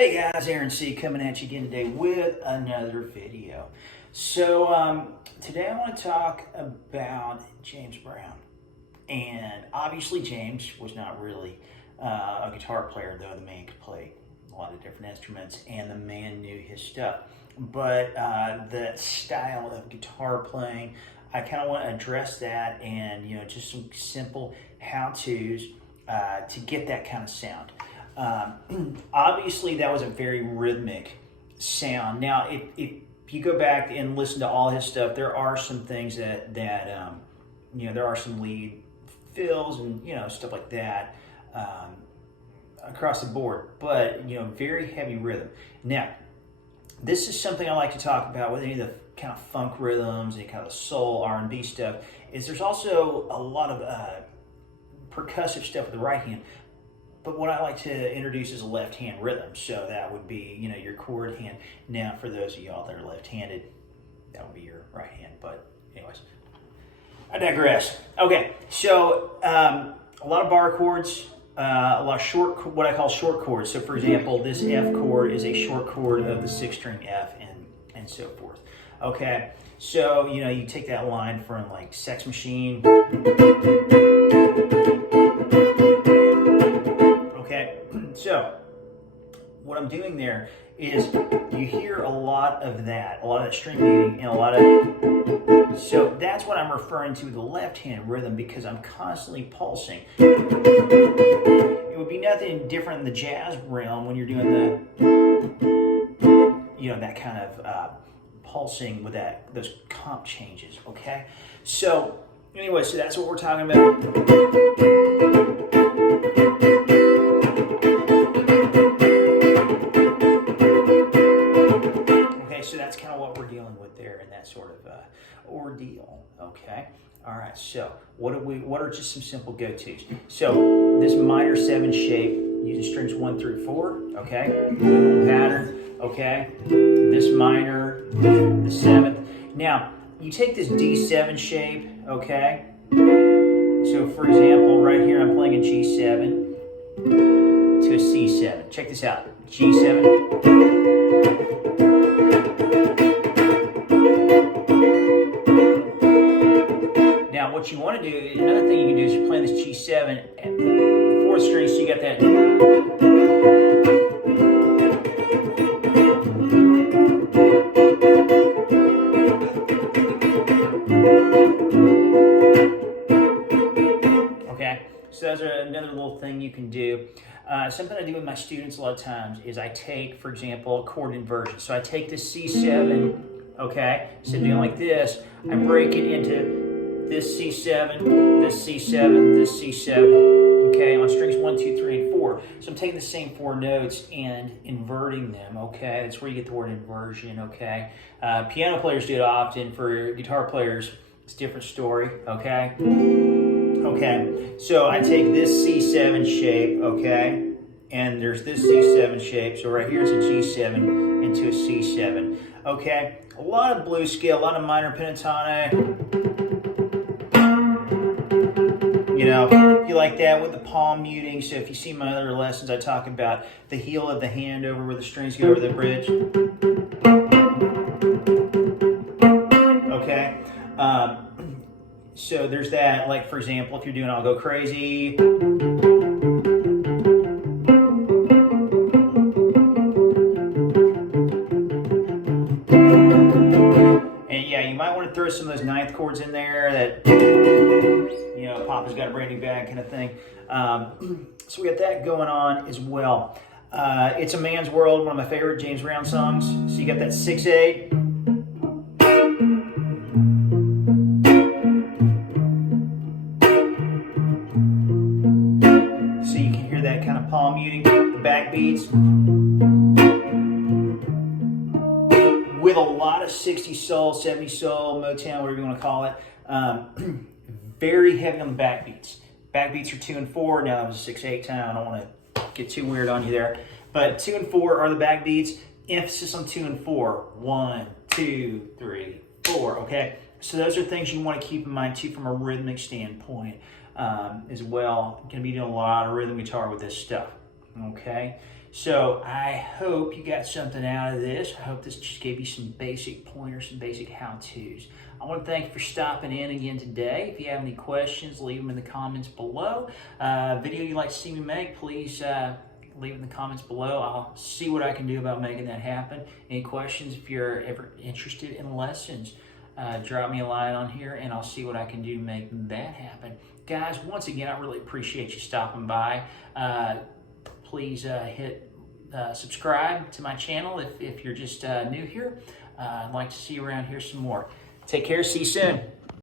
Hey guys, Aaron C coming at you again today with another video. So today I want to talk about James Brown. And obviously James was not really a guitar player, though the man could play a lot of different instruments and the man knew his stuff. But the style of guitar playing, I kind of want to address that and just some simple how-tos to get that kind of sound. Obviously that was a very rhythmic sound. Now, if you go back and listen to all his stuff, there are some things that there are some lead fills and stuff like that across the board, but very heavy rhythm. Now, this is something I like to talk about with any of the kind of funk rhythms and kind of soul R&B stuff. Is there's also a lot of percussive stuff with the right hand. But what I like to introduce is a left-hand rhythm. So that would be, your chord hand. Now, for those of y'all that are left-handed, that would be your right hand. But anyways, I digress. Okay, so a lot of bar chords, a lot of what I call short chords. So for example, this F chord is a short chord of the 6-string F and so forth. Okay, so, you take that line from like Sex Machine. So what I'm doing there is you hear a lot of that string beating and a lot of, so that's what I'm referring to the left hand rhythm, because I'm constantly pulsing. It would be nothing different in the jazz realm when you're doing that kind of pulsing with those comp changes, okay? So anyway, so that's what we're talking about. So that's kind of what we're dealing with there in that sort of ordeal, okay? All right, so what are just some simple go-tos? So this minor 7 shape using strings 1 through 4, okay? Little pattern, okay? This minor, the 7th. Now, you take this D7 shape, okay? So for example, right here I'm playing a G7 to a C7. Check this out, G7. Now, what you want to do, another thing you can do is you're playing this G7 and the 4th string, so you got that. Okay, so that's another little thing you can do. Something I do with my students a lot of times is I take, for example, a chord inversion. So I take this C7, okay, so doing like this, I break it into this C7, this C7, this C7, okay, on strings 1, 2, 3, and 4. So I'm taking the same 4 notes and inverting them, okay? That's where you get the word inversion, okay? Piano players do it often. For guitar players, it's a different story, okay? Okay, so I take this C7 shape, okay? And there's this C7 shape. So right here is a G7 into a C7, okay? A lot of blues scale, a lot of minor pentatonic. You like that with the palm muting. So if you see my other lessons, I talk about the heel of the hand over where the strings go over the bridge. Okay. So there's that. Like, for example, if you're doing I'll Go Crazy. And yeah, you might want to throw some of those 9th chords in there that, Papa's got a brand new bag kind of thing. So we got that going on as well. It's a Man's World, one of my favorite James Brown songs. So you got that 6/8. So you can hear that kind of palm muting, the backbeats. With a lot of 60s soul, 70s soul, Motown, whatever you want to call it. Very heavy on the backbeats. Backbeats are 2 and 4. Now that was a 6/8 time. I don't want to get too weird on you there. But 2 and 4 are the backbeats. Emphasis on 2 and 4. 1, 2, 3, 4. Okay? So those are things you want to keep in mind too from a rhythmic standpoint as well. Going to be doing a lot of rhythm guitar with this stuff. Okay, so I hope you got something out of this. I hope this just gave you some basic pointers, some basic how-tos. I want to thank you for stopping in again today. If you have any questions, leave them in the comments below. Video you'd like to see me make, please leave it in the comments below. I'll see what I can do about making that happen. Any questions, if you're ever interested in lessons, drop me a line on here and I'll see what I can do to make that happen. Guys, once again, I really appreciate you stopping by. Please hit subscribe to my channel if you're just new here. I'd like to see you around here some more. Take care. See you soon.